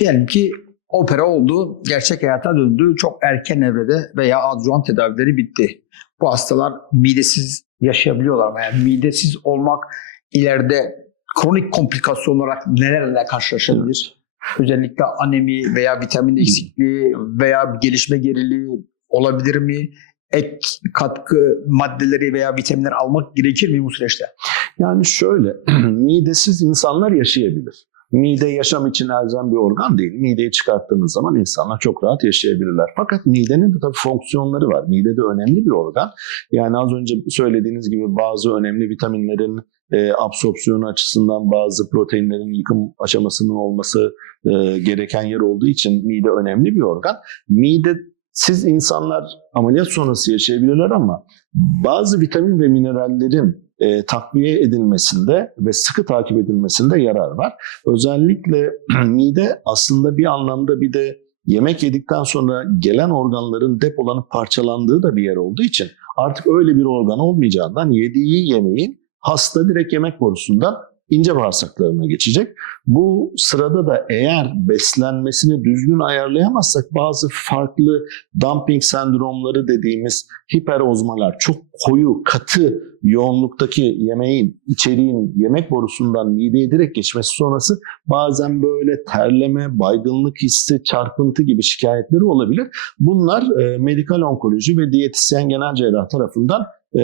diyelim ki opera oldu, gerçek hayata döndü. Çok erken evrede veya adjuvan tedavileri bitti. Bu hastalar midesiz yaşayabiliyorlar mı? Yani midesiz olmak ileride kronik komplikasyon olarak nelerle karşılaşabilir? Özellikle anemi veya vitamin eksikliği veya gelişme geriliği olabilir mi? Ek katkı maddeleri veya vitaminler almak gerekir mi bu süreçte? Yani şöyle, midesiz insanlar yaşayabilir. Mide yaşam için elzem bir organ değil. Mideyi çıkarttığınız zaman insanlar çok rahat yaşayabilirler. Fakat midenin de tabii fonksiyonları var. Mide de önemli bir organ. Yani az önce söylediğiniz gibi bazı önemli vitaminlerin e, absorpsiyonu açısından bazı proteinlerin yıkım aşamasının olması e, gereken yer olduğu için mide önemli bir organ. Mide siz insanlar ameliyat sonrası yaşayabilirler ama bazı vitamin ve minerallerin e, takviye edilmesinde ve sıkı takip edilmesinde yarar var. Özellikle mide aslında bir anlamda bir de yemek yedikten sonra gelen organların depolanıp parçalandığı da bir yer olduğu için artık öyle bir organ olmayacağından yediği yemeğin hasta direkt yemek borusundan ince bağırsaklarına geçecek. Bu sırada da eğer beslenmesini düzgün ayarlayamazsak bazı farklı dumping sendromları dediğimiz hiperozmalar, çok koyu, katı yoğunluktaki yemeğin, içeriğin yemek borusundan mideye direkt geçmesi sonrası bazen böyle terleme, baygınlık hissi, çarpıntı gibi şikayetleri olabilir. Bunlar e, medikal onkoloji ve diyetisyen genel cerrah tarafından e,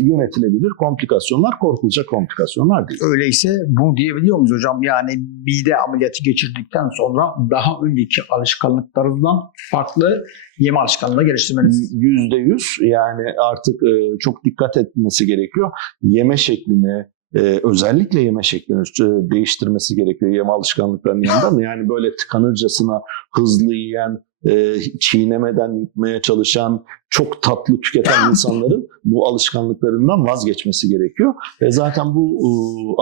yönetilebilir komplikasyonlar, korkulacak komplikasyonlar değil. Öyleyse bunu diyebiliyor muyuz hocam? Yani mide ameliyatı geçirdikten sonra daha önceki alışkanlıklarından farklı yeme alışkanlığı geliştirmeniz. Yüzde yüz yani artık e, çok dikkat etmesi gerekiyor. Yeme şeklini, e, özellikle yeme şeklini e, değiştirmesi gerekiyor yeme alışkanlıklarının yanında. Yani böyle tıkanırcasına hızlı yiyen, e, çiğnemeden yutmaya çalışan, çok tatlı tüketen insanların bu alışkanlıklarından vazgeçmesi gerekiyor. Ve zaten bu e,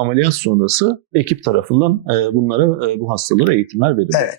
ameliyat sonrası ekip tarafından e, bunlara, e, bu hastalara eğitimler veriliyor. Evet.